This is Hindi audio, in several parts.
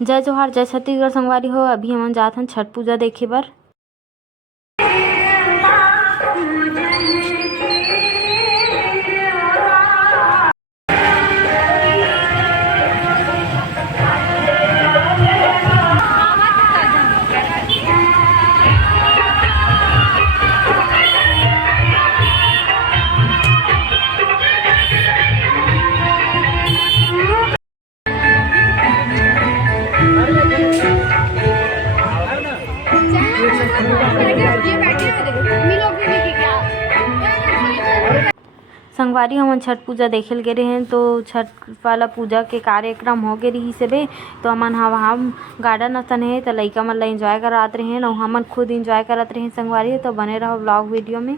जय जोहार जय छत्तीसगढ़ संगवारी हो। अभी हमन जात हन छठ पूजा देखे बर। संगवारी हमन छठ पूजा देखे गे रहे तो छठ वाला पूजा के कार्यक्रम हो गे रही से बे। तो हमन हम गार्डन असन है तो लइका मन ला एंजॉय करात रहे और हमन खुद एंजॉय करत रहे संगवारी। तो बने रहो व्लॉग वीडियो में।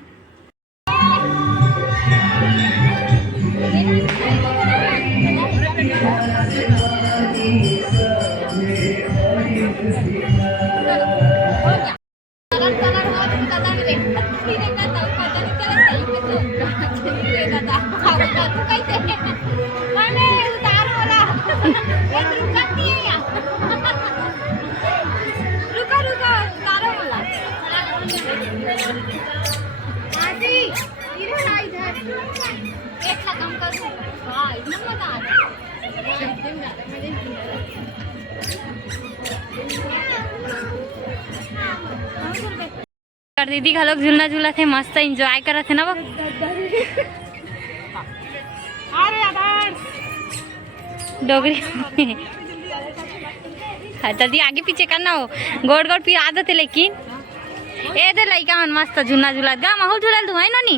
दीदी घलोक झूलना झूला थे, मस्त एंजॉय करत थे ना वो। डोगरी जल्दी आगे पीछे करना हो, गोड़ गोड़ फिर आदत है। लेकिन ए दे लइका मन मस्त झूलना झूलत गा माहौल झूलल तू है ना नी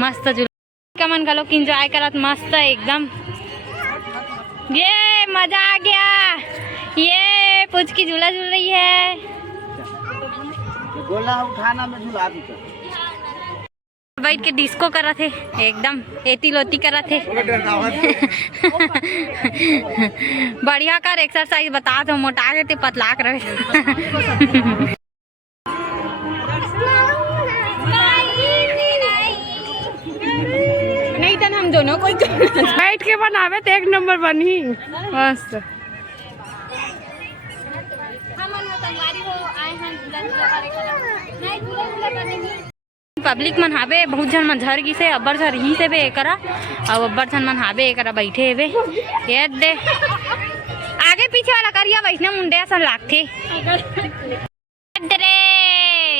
मस्त झूला मन घलोक एंजॉय करत मस्त एकदम। ये मजा आ गया। ये पुचकी झूला झूल रही है। गोला उठाना में झूला दी बैठ के डिस्को करा थे एकदम एती लोती करा थे। बढ़िया कर एक्सरसाइज बता दो, मोटा के पतला कर नहीं तन हम दोनों कोई बैठ के बनावे तो एक नंबर बनी मस्त। पब्लिक मन हावे बहुत जन मन झर गिसे अब्बर झर ही से बे करा और अब्बर जन मन हावे करा बैठे हेवे। ये दे आगे पीछे वाला करिया वैष्णव मुंडे असन लागथे रे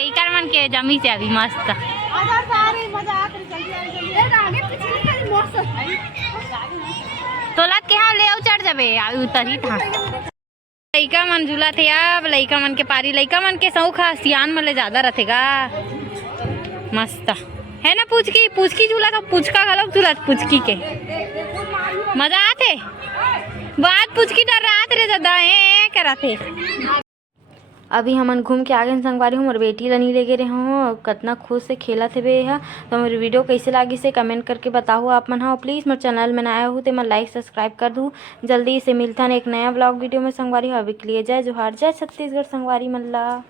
इकर मन के जमी से अभी मस्त तोला के हाँ ले आओ चढ़ जाबे उतरी था। लइका मन झूला थे अब लइका मन के पारी लइका मन के शौक सियान मन ले ज्यादा रथेगा मस्त है ना। पुचकी झूला था पुचका घलोक झूला पुचकी के मजा आते बात पुचकी डर रात रे दादा है कराते। अभी हमन घूम के आगे संगवारी हूँ मोर बेटी ला नहीं लेके रहे हो कितना खुश से खेला थे बे हा। तो मेरी वीडियो कैसे लगी से कमेंट करके बताओ आप मन। हाँ प्लीज़ मेरे चैनल में नया हो तो मैं लाइक सब्सक्राइब कर दूँ। जल्दी से मिलता है एक नया ब्लॉग वीडियो में संगवारी हो। अभी के लिए जय जोहार जय छत्तीसगढ़ संगवारी मन ला।